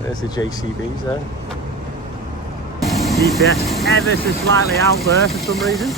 There's the JCBs there. GPS ever so slightly out there for some reason.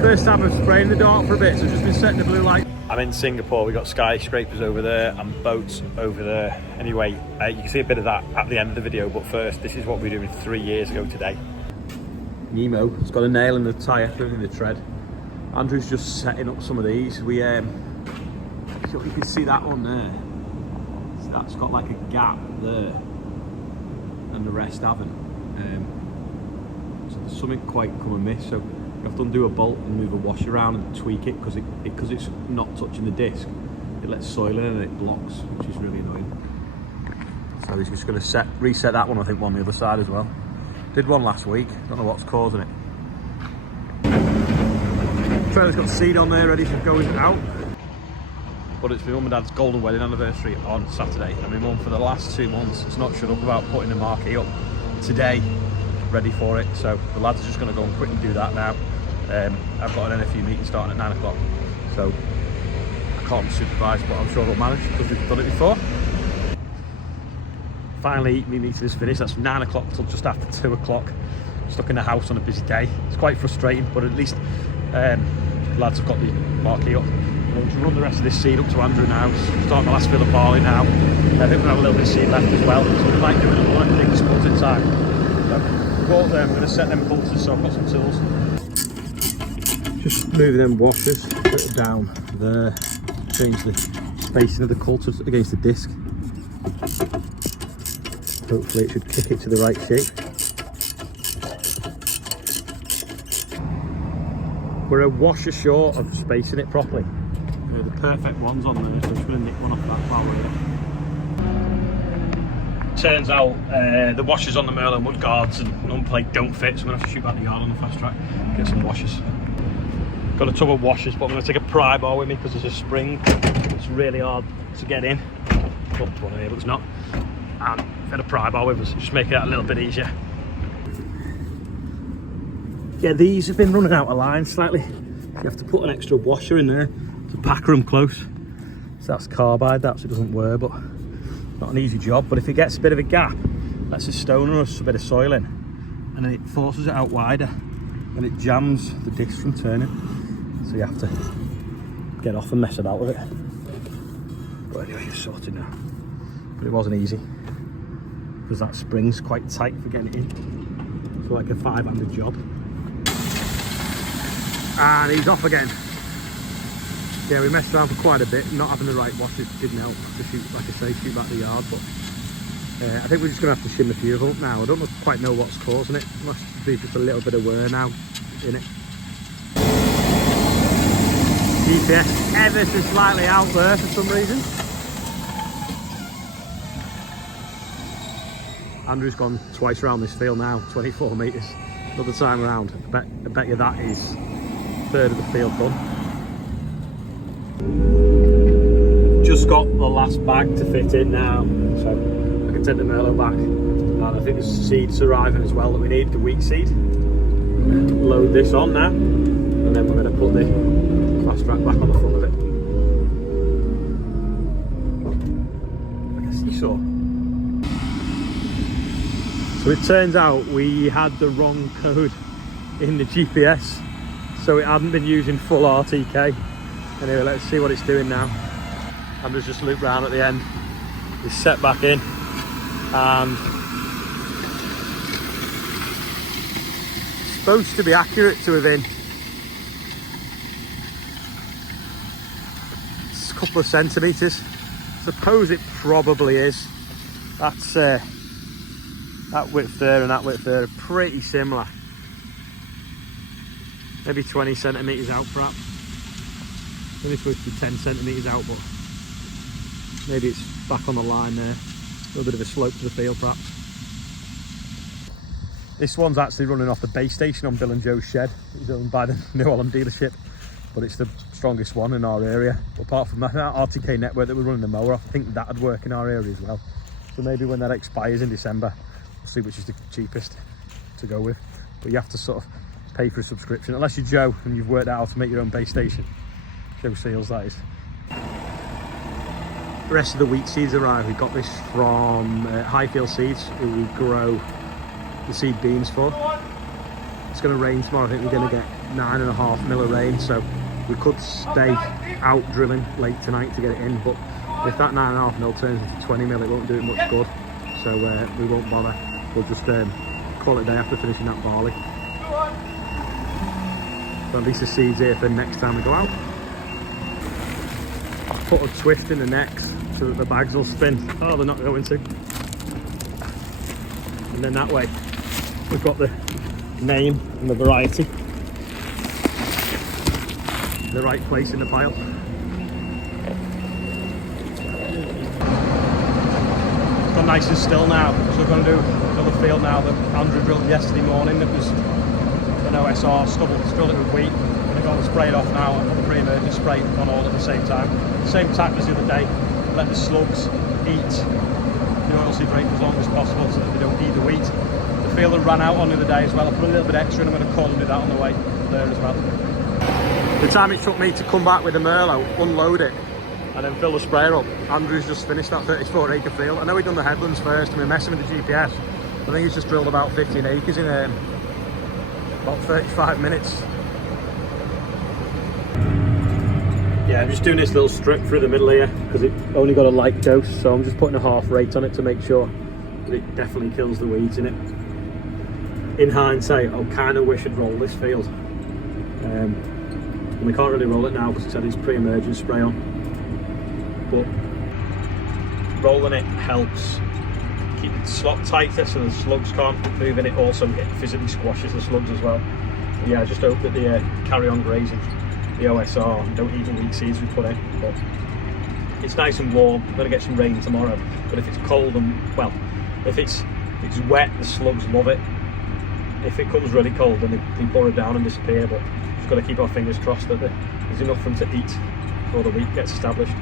First time I've sprayed in the dark for a bit, so I've just been setting the blue light. I'm in Singapore, we've got skyscrapers over there and boats over there. Anyway, you can see a bit of that at the end of the video, but first, this is what we were doing 3 years ago today. Nemo has got a nail in the tyre, in the tread. Andrew's just setting up some of these. You can see that one there. So that's got like a gap there, and the rest haven't. So there's something quite come amiss. So you have to undo a bolt and move a washer around and tweak it because it's not touching the disc. It lets soil in and it blocks, which is really annoying. So he's just going to reset that one. I think one on the other side as well. Did one last week. Don't know what's causing it. Trailer's got seed on there ready for going out. But it's my mum and dad's golden wedding anniversary on Saturday, and my mum for the last 2 months has not shut up about putting the marquee up. Today, ready for it, so the lads are just going to go and quickly do that now. I've got an NFU meeting starting at 9 o'clock, so I can't supervise, but I'm sure they'll manage because we've done it before. Finally, my meeting is finished. That's 9 o'clock till just after 2 o'clock. Stuck in the house on a busy day. It's quite frustrating, but at least the lads have got the marquee up. We'll just run the rest of this seed up to Andrew now. Starting the last fill of barley now. I think we'll have a little bit of seed left as well, so we might do another one. I think it's spuds inside. So I'm going to set them filters, so I've got some tools. Just moving them washers down there. Change the spacing of the coulters against the disc. Hopefully it should kick it to the right shape. We're a washer short of spacing it properly. The perfect one's on there, so I'm just going to nick one off that power here. Turns out the washers on the Merlin mud guards and unplate don't fit, so I'm going to have to shoot back the yard on the fast track, get some washers. Got a tub of washers, but I'm going to take a pry bar with me because there's a spring. It's really hard to get in. Well, it's one here, but it's not. And get a pry bar with us, just make it a little bit easier. Yeah, these have been running out of line slightly. You have to put an extra washer in there to packer them close. So that's carbide, so it doesn't wear, but not an easy job. But if it gets a bit of a gap, lets a stone or a bit of soil in, and then it forces it out wider, and it jams the disc from turning. So you have to get off and mess about with it. But anyway, it's sorted now. But it wasn't easy, because that spring's quite tight for getting it in. It's like a 5-handed job. And he's off again. Yeah, we messed around for quite a bit. Not having the right washers didn't help to shoot, like I say, shoot back the yard. But I think we're just going to have to shim the fuel up now. I don't quite know what's causing it. Must be just a little bit of wear now in it. GPS ever so slightly out there for some reason. Andrew's gone twice around this field now, 24 metres. Another time around. I bet you that is a third of the field done. Just got the last bag to fit in now, so I can take the Merlot back. And I think there's seeds arriving as well that we need, the wheat seed. Load this on now, and then we're going to put the fast track back on the front of it. Like a seesaw. So it turns out we had the wrong code in the GPS, so it hadn't been using full RTK. Anyway, let's see what it's doing now. Andrew's just looped round at the end. He's set back in, and it's supposed to be accurate to within a couple of centimetres. Suppose it probably is. That's that width there and that width there are pretty similar. Maybe 20 centimetres out perhaps. Maybe supposed to be 10 centimetres out, but maybe it's back on the line there. A little bit of a slope to the field perhaps. This one's actually running off the base station on Bill and Joe's shed. It's owned by the New Holland dealership, but it's the strongest one in our area. Apart from that RTK network that we're running the mower off, I think that'd work in our area as well. So maybe when that expires in December, we'll see which is the cheapest to go with. But you have to sort of pay for a subscription, unless you're Joe and you've worked out how to make your own base station. Joe Seals, that is. the rest of the wheat seeds arrive. We got this from Highfield Seeds, who we grow the seed beans for. It's going to rain tomorrow. I think we're going to get 9.5 mil of rain, so we could stay out drilling late tonight to get it in, but if that 9.5 mil turns into 20 mil, it won't do it much good, so we won't bother. We'll just call it a day after finishing that barley. So at least the seeds here for next time we go out. I've put a twist in the necks so that the bags will spin. Oh, they're not going to. And then that way we've got the name and the variety in the right place in the pile. It's gone nice and still now, so we're going to do another field now that Andrew drilled yesterday morning. It was an OSR stubble, drilled it with wheat. I'm going to go and spray it off now and put the pre-emergent spray on all at the same time. Same tack as the other day, let the slugs eat the oilseed rape as long as possible so that they don't eat the wheat. The field ran out on the other day as well. I put a little bit extra and I'm going to call and do that on the way there as well. The time it took me to come back with the Merlot, unload it and then fill the sprayer up, Andrew's just finished that 34 acre field. I know he'd done the headlands first and we're messing with the GPS. I think he's just drilled about 15 acres in about 35 minutes. Yeah, I'm just doing this little strip through the middle here because it only got a light dose, so I'm just putting a half rate on it to make sure that it definitely kills the weeds in it. In hindsight, I kind of wish I'd roll this field. And we can't really roll it now because it's had its pre-emergent spray on. But rolling it helps keep the slot tighter so the slugs can't move in it. Also, it physically squashes the slugs as well. But yeah, I just hope that they carry on grazing the OSR and don't eat the wheat seeds we put in. But it's nice and warm. We're going to get some rain tomorrow. But if it's cold and, well, if it's wet, the slugs love it. If it comes really cold, then they burrow down and disappear. But we've got to keep our fingers crossed that there's enough for them to eat before the wheat gets established.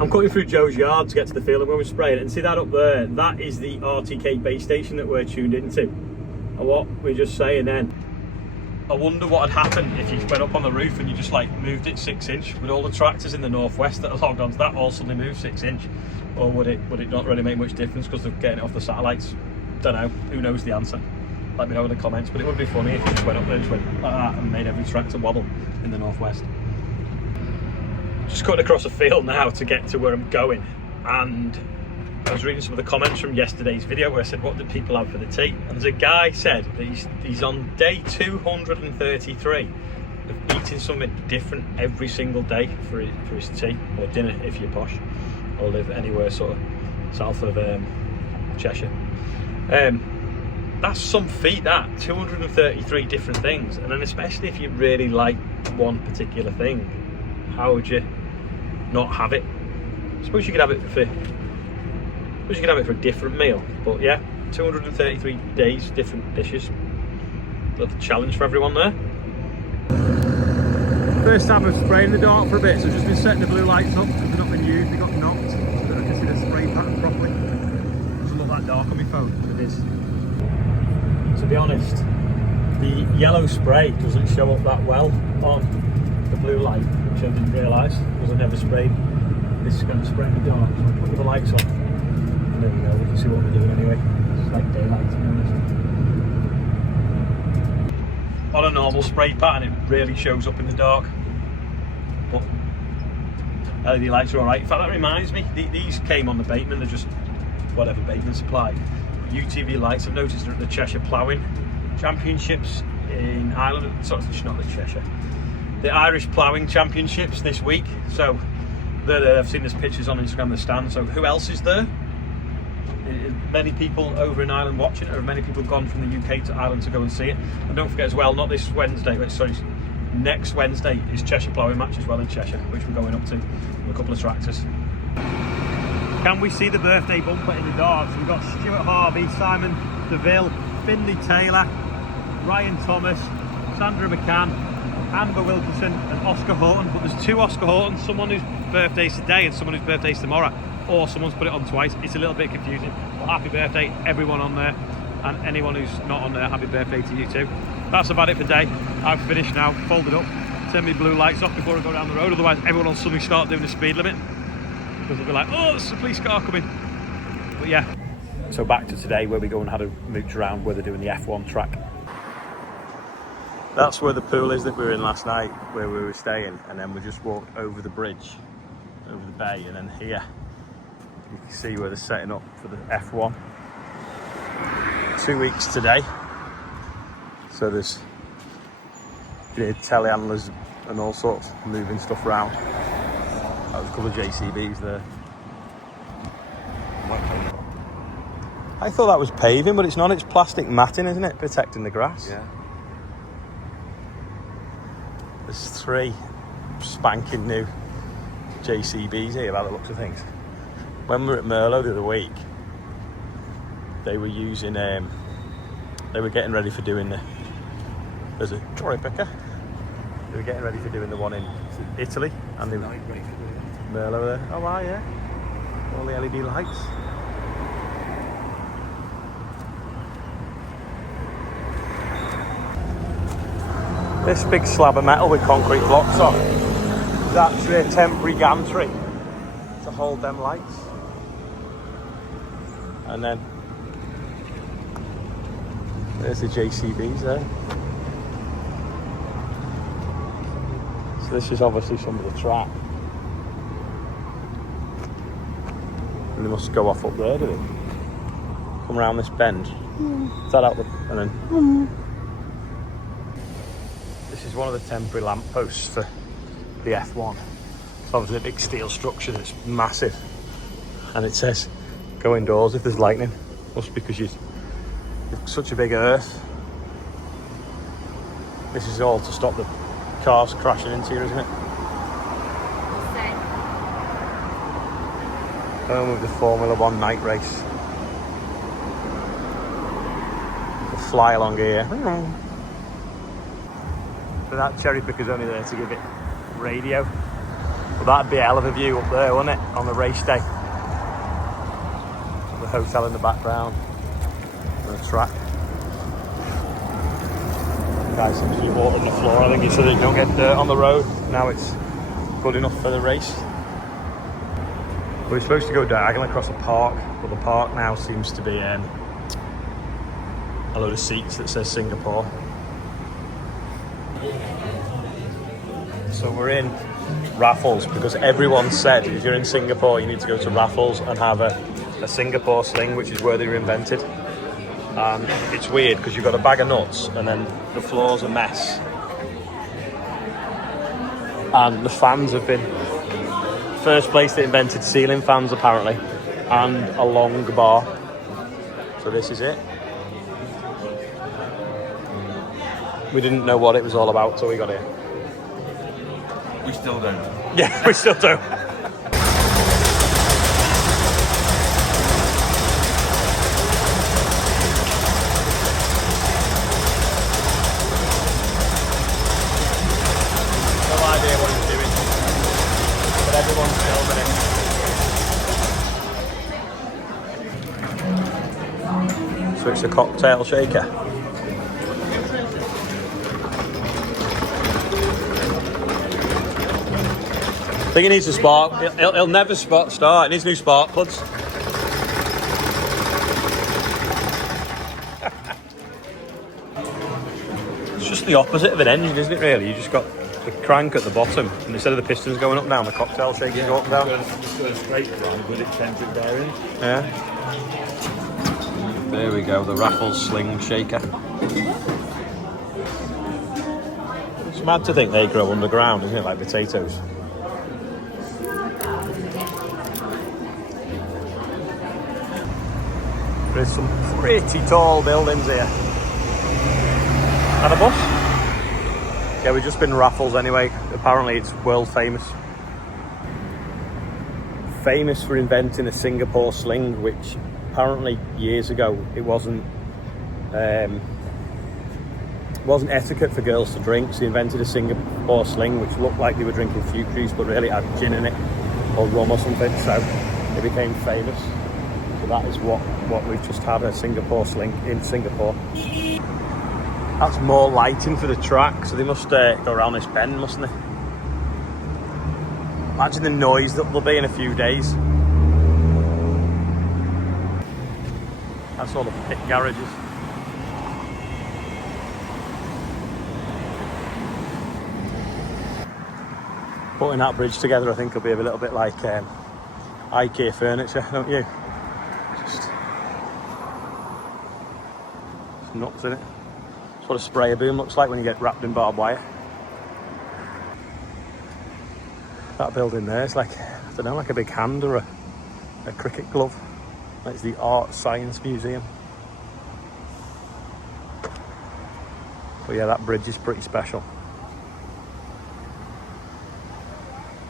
I'm cutting through Joe's yard to get to the field and when we're spraying it, and see that up there, that is the RTK base station that we're tuned into. And what we're just saying then, I wonder what had happened if you went up on the roof and you just like moved it 6 inch with all the tractors in the northwest that are logged onto that all suddenly move 6 inch, or would it not really make much difference because they're getting it off the satellites? Don't know, who knows the answer? Let me know in the comments, but it would be funny if you just went up there and just went like that and made every tractor wobble in the northwest. Just cutting across the field now to get to where I'm going, and I was reading some of the comments from yesterday's video where I said, what do people have for the tea? And there's a guy said that he's on day 233 of eating something different every single day for his tea or dinner if you're posh or live anywhere sort of south of Cheshire. That's some feat, that 233 different things, and then especially if you really like one particular thing, how would you not have it? I suppose you could have it for a different meal, but yeah, 233 days, different dishes. Little challenge for everyone there. First time I've sprayed in the dark for a bit, so I've just been setting the blue lights up because they've not been used, they got knocked, so that I can see the spray pattern properly. It doesn't look that dark on my phone, but it is. To be honest, the yellow spray doesn't show up that well on the blue light, which I didn't realise because I never sprayed this kind of spray in the dark. So I put the lights on, and there we go, we can see what we're doing anyway. It's like daylight, to be honest. On a normal spray pattern, it really shows up in the dark, but LED lights are alright. In fact, that reminds me, these came on the Bateman, they're just whatever Bateman supplied. UTV lights, I've noticed they're at the Cheshire Ploughing Championships in Ireland, sorry, it's not the Cheshire, the Irish Ploughing Championships this week. So I've seen there's pictures on Instagram of the stand. So who else is there? Many people over in Ireland watching it, or many people gone from the UK to Ireland to go and see it. And don't forget as well, not this Wednesday, but sorry, next Wednesday is Cheshire Ploughing match as well in Cheshire, which we're going up to with a couple of tractors. Can we see the birthday bumper in the dark? So we've got Stuart Harvey, Simon DeVille, Finley Taylor, Ryan Thomas, Sandra McCann, Amber Wilkinson and Oscar Horton. But there's two Oscar Hortons, someone whose birthday's today and someone whose birthday's tomorrow, or someone's put it on twice. It's a little bit confusing. Well, happy birthday everyone on there, and anyone who's not on there, happy birthday to you too. That's about it for today. I've finished now, folded up, turn my blue lights off before I go down the road, otherwise everyone will suddenly start doing the speed limit. because they'll be like, oh, there's a police car coming. But yeah. So back to today, where we go and had a mooch around where they're doing the F1 track. That's where the pool is that we were in last night, where we were staying, and then we just walked over the bridge, over the bay, and then here you can see where they're setting up for the F1. 2 weeks today, so there's telehandlers and all sorts moving stuff around. That was a couple of JCBs there. I thought that was paving, but it's not. It's plastic matting, isn't it, protecting the grass? Yeah. There's 3 spanking new JCBs here by the looks of things. When we were at Merlot the other week, they were using, they were getting ready for doing there's a trolley picker. They were getting ready for doing the one in Italy, and they were Merlot there. Oh wow, yeah. All the LED lights. This big slab of metal with concrete blocks on is actually a temporary gantry to hold them lights. And then there's the JCBs there. So this is obviously some of the track. And they must go off up there, do they? Come around this bend. Is that out the... and then... This is one of the temporary lampposts for the F1. It's obviously a big steel structure that's massive. And it says, go indoors if there's lightning. Must be because you've such a big earth. This is all to stop the cars crashing into you, isn't it? Home with the Formula 1 night race. We'll fly along here. So that cherry picker's only there to give it radio. Well, that'd be a hell of a view up there, wouldn't it? On the race day. The hotel in the background. And the track. The guy seems to be watering the floor. I think he said that you don't get dirt on the road. Now it's good enough for the race. We're supposed to go diagonal across a park, but the park now seems to be a load of seats that says Singapore. So we're in Raffles because everyone said if you're in Singapore you need to go to Raffles and have a Singapore sling, which is where they were invented. And it's weird because you've got a bag of nuts and then the floor's a mess. And the fans have been... First place that invented ceiling fans apparently, and a long bar. So this is it. We didn't know what it was all about till we got here. We still don't. Yeah, we still don't. No idea what he's doing, but everyone's filming it. So it's a cocktail shaker. I think he needs a spark. He'll never start. He needs new spark plugs. It's just the opposite of an engine, isn't it, really? You just got the crank at the bottom, and instead of the pistons going up and down, the cocktail shakers go up and down. It's got a straight drive with eccentric bearing. Yeah. There we go, the Raffles Sling Shaker. It's mad to think they grow underground, isn't it, like potatoes? There's some pretty tall buildings here. And a bus? Yeah, we've just been Raffles anyway. Apparently it's world famous. Famous for inventing a Singapore sling, which apparently years ago it wasn't etiquette for girls to drink. So he invented a Singapore sling which looked like they were drinking fruit juice but really had gin in it or rum or something, so it became famous. So that is what we've just had, a Singapore sling in Singapore. That's more lighting for the track, so they must go around this bend, mustn't they? Imagine the noise that will be in a few days. That's all the pit garages. Putting that bridge together, I think, will be a little bit like IKEA furniture, don't you? Just it's nuts, isn't it? That's what a sprayer boom looks like when you get wrapped in barbed wire. That building there is like, I don't know, like a big hand or a cricket glove. That's the Art Science Museum. But yeah, that bridge is pretty special.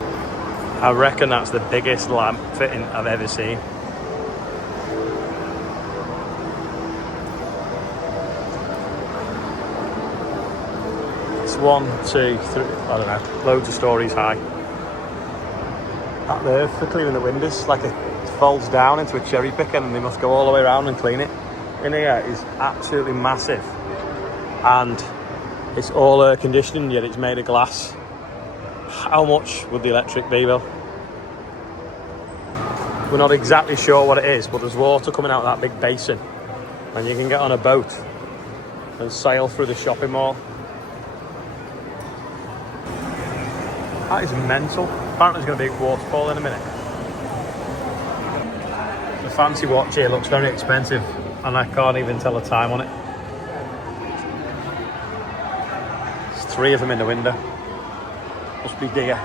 I reckon that's the biggest lamp fitting I've ever seen. It's 1, 2, 3, I don't know, loads of stories high. That there for cleaning the windows, like it folds down into a cherry picker and they must go all the way around and clean it. In here is absolutely massive and it's all air conditioning, yet it's made of glass. How much would the electric be, Bill? We're not exactly sure what it is, but there's water coming out of that big basin and you can get on a boat and sail through the shopping mall. That is mental. Apparently there's going to be a waterfall in a minute. The fancy watch here looks very expensive and I can't even tell the time on it. There's 3 of them in the window. Must be dear.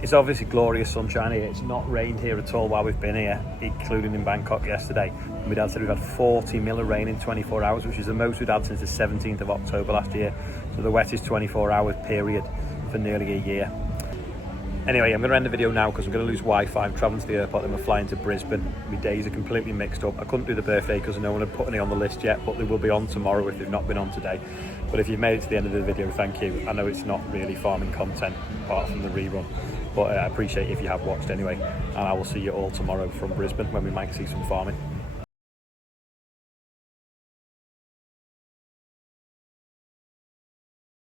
It's obviously glorious sunshine here. It's not rained here at all while we've been here, including in Bangkok yesterday. And my dad said we've had 40 mil of rain in 24 hours, which is the most we've had since the 17th of October last year. So the wettest 24 hours period for nearly a year. Anyway, I'm going to end the video now because I'm going to lose Wi-Fi. I'm travelling to the airport and we're flying to Brisbane. My days are completely mixed up. I couldn't do the birthday because no one had put any on the list yet, but they will be on tomorrow if they've not been on today. But if you've made it to the end of the video, thank you. I know it's not really farming content apart from the rerun, but I appreciate if you have watched anyway. And I will see you all tomorrow from Brisbane when we might see some farming.